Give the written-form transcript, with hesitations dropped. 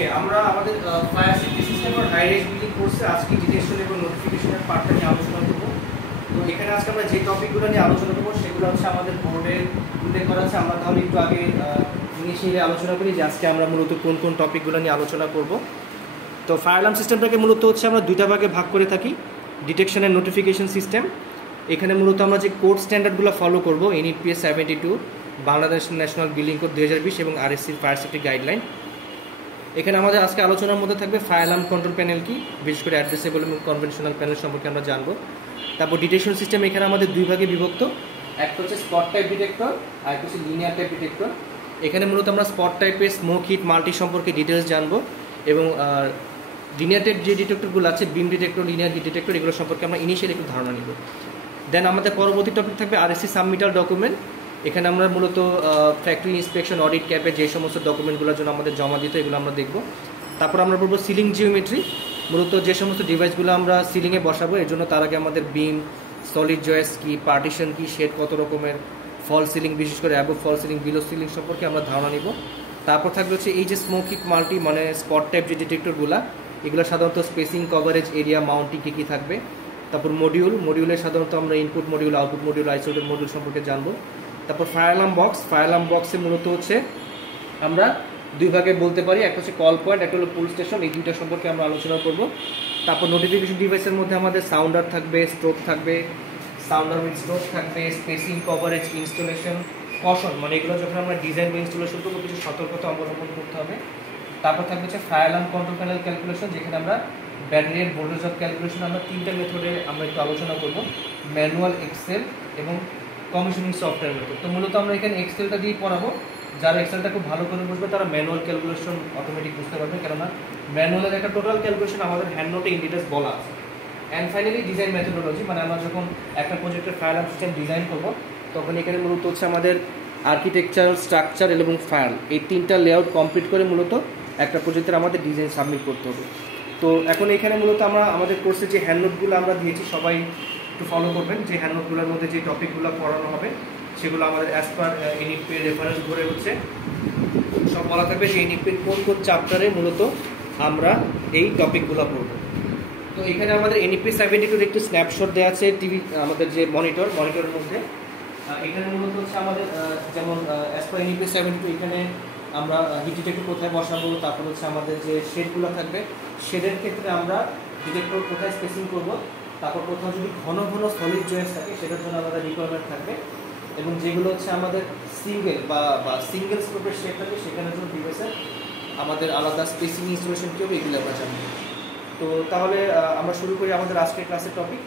ওকে, আমরা আমাদের fire safety system for high rise building কোর্সে আজকে ডিটেকশন এবং নোটিফিকেশনের পার্টটা নিয়ে আলোচনা করব। তো এখানে আজকে আমরা যে টপিকগুলো নিয়ে আলোচনা করবো সেগুলো হচ্ছে আমাদের বোর্ডে উল্লেখ করা আছে। আমরা তাহলে একটু আগে ইনিশিয়ালি আলোচনা করি যে আজকে আমরা মূলত কোন কোন টপিকগুলো নিয়ে আলোচনা করব। তো ফায়ার অ্যালার্ম সিস্টেমটাকে মূলত হচ্ছে আমরা দুইটা ভাগে ভাগ করে থাকি, ডিটেকশন অ্যান্ড নোটিফিকেশন সিস্টেম। এখানে মূলত আমরা যে কোড স্ট্যান্ডার্ডগুলো ফলো করবো, NEPS 72, Bangladesh national building code 2020 এবং RSC ফায়ার সেফটি গাইডলাইন। এখানে আমাদের আজকে আলোচনার মধ্যে থাকবে ফায়ার অ্যালার্ম কন্ট্রোল প্যানেল কি, বিশেষ করে অ্যাড্রেসেবল এবং কনভেনশনাল প্যানেল সম্পর্কে আমরা জানবো। তারপর ডিটেকশন সিস্টেম এখানে আমাদের দুই ভাগে বিভক্ত, একটা হচ্ছে স্পট টাইপ ডিটেক্টর আর একটা হচ্ছে লিনিয়ার টাইপ ডিটেক্টর। এখানে মূলত আমরা স্পট টাইপের স্মোক হিট মাল্টি সম্পর্কে ডিটেলস জানবো এবং লিনিয়ার টাইপ যে ডিটেক্টরগুলো আছে, বিম ডিটেক্টর, লিনিয়ার হিট ডিটেক্টর, এগুলো সম্পর্কে আমরা ইনিশিয়ালি একটু ধারণা নিব। দেন আমাদের পরবর্তী টপিক থাকবে RSC সাবমিটাল ডকুমেন্ট। এখানে আমরা মূলত ফ্যাক্টরি ইন্সপেকশন, অডিট ক্যাপে যে সমস্ত ডকুমেন্টগুলোর জন্য আমাদের জমা দিতে, এগুলো আমরা দেখব। তারপর আমরা পড়বো সিলিং জিওমেট্রি, মূলত যে সমস্ত ডিভাইসগুলো আমরা সিলিংয়ে বসাবো এর জন্য তার আগে আমাদের বিম, সলিড জয়েস কি, পার্টিশন কি, শেড কত রকমের, ফল সিলিং, বিশেষ করে অ্যাবভ ফল সিলিং, বিলো সিলিং সম্পর্কে আমরা ধারণা নিব। তারপর থাকবে হচ্ছে এই যে স্মোক হিট মাল্টি মানে স্পট টাইপ যে ডিটেক্টরগুলো, এগুলো সাধারণত স্পেসিং, কভারেজ, এরিয়া, মাউন্টিং কী থাকবে। তারপর মডিউলের সাধারণত আমরা input module, output module, isolated module সম্পর্কে জানবো। তারপর ফায়ার অ্যালার্ম বক্সে মূলত হচ্ছে আমরা দুই ভাগে বলতে পারি, একটা হচ্ছে কল পয়েন্ট, একটা হলো পুল স্টেশন, এই দুইটা সম্পর্কে আমরা আলোচনা করব। তারপর নোটিফিকেশন ডিভাইসের মধ্যে আমাদের সাউন্ডার থাকবে, স্ট্রোক থাকবে, সাউন্ডার উইথ স্ট্রোক থাকবে, স্পেসিং, কভারেজ, ইনস্টলেশন, কশন, মানে এগুলো যখন আমরা ডিজাইন বা ইনস্টলেশন করবো কিছু সতর্কতা অবলম্বন করতে হবে। তারপর থাকবে হচ্ছে fire alarm control panel calculation, যেখানে আমরা ব্যাটারির ভোল্টেজ অফ ক্যালকুলেশন আমরা তিনটা মেথডে আমরা একটু আলোচনা করব, ম্যানুয়াল, এক্সেল এবং কমিশনিং সফটওয়্যার মেথড। তো মূলত আমরা এখানে এক্সেলটা দিয়ে পড়াবো, যারা এক্সেলটা খুব ভালো করে বুঝবে তারা ম্যানুয়াল ক্যালকুলেশন অটোমেটিক বুঝতে পারবে, কেননা ম্যানুয়ালের একটা টোটাল ক্যালকুলেশন আমাদের হ্যান্ড নোটে ইন ডিটেলস বলা আছে। অ্যান্ড ফাইনালি ডিজাইন মেথোডোলজি, মানে আমরা যখন একটা প্রজেক্টের ফায়ার অ্যালার্ম সিস্টেম ডিজাইন করব তখন এখানে মূলত হচ্ছে আমাদের আর্কিটেকচার, স্ট্রাকচার এবং ফায়ার, এই তিনটা লেআউট কমপ্লিট করে মূলত একটা প্রজেক্টের আমাদের ডিজাইন সাবমিট করতে হবে। তো এখন এখানে মূলত আমরা আমাদের কোর্সে যে হ্যান্ডনোটগুলো আমরা দিয়েছি সবাই একটু ফলো করবেন। যে হ্যান্ডনোটগুলোর মধ্যে যে টপিকগুলো পড়ানো হবে সেগুলো আমাদের অ্যাজ পার NEP রেফারেন্স ধরে হচ্ছে সব বলা থাকবে যে NEP কোন কোন চ্যাপ্টারে মূলত আমরা এই টপিকগুলো পড়ব। তো এখানে আমাদের NEP 72 একটু স্ন্যাপশট দেওয়া আছে টিভি, আমাদের যে মনিটরের মধ্যে। এখানে মূলত হচ্ছে আমাদের যেমন অ্যাজ পার NEP 72 এখানে আমরা হিট ডিটেক্টর কোথায় বসাবো, তারপর হচ্ছে আমাদের যে শেডগুলো থাকবে শেডের ক্ষেত্রে আমরা ডিটেক্টর কোথায় স্পেসিং করব, তারপর কোথাও যদি ঘন ঘন সলিড জয়েস থাকে সেটার জন্য আমাদের রিকোয়ারমেন্ট থাকবে, এবং যেগুলো হচ্ছে আমাদের সিঙ্গেল বা সিঙ্গেল স্কোপের শেড থাকে সেখানের জন্য ডিভাইসের আমাদের আলাদা স্পেসিং ইনস্টলেশন কী হবে এগুলো আমরা জানবো। তো তাহলে আমরা শুরু করি আমাদের আজকের ক্লাসের টপিক।